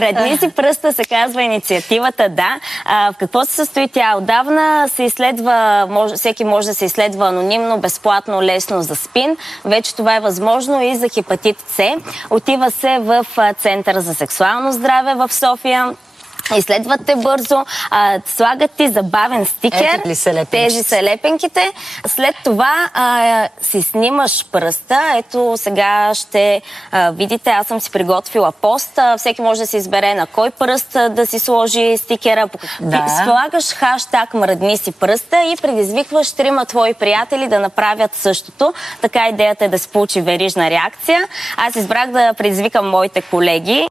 Мръдни си пръста се казва инициативата, да. В какво се състои тя? Отдавна се изследва, всеки може да се изследва анонимно, безплатно, лесно за СПИН. Вече това е възможно и за хепатит С. Отива се в Център за сексуално здраве в София. Изследвате бързо, слагат ти забавен стикер. Тези са лепенките. След това си снимаш пръста. Ето сега ще видите, аз съм си приготвила пост. Всеки може да си избере на кой пръст да си сложи стикера. Слагаш хаштаг "Мръдни си пръста" и предизвикваш 3 твои приятели да направят същото. Така идеята е да се получи верижна реакция. Аз избрах да предизвикам моите колеги.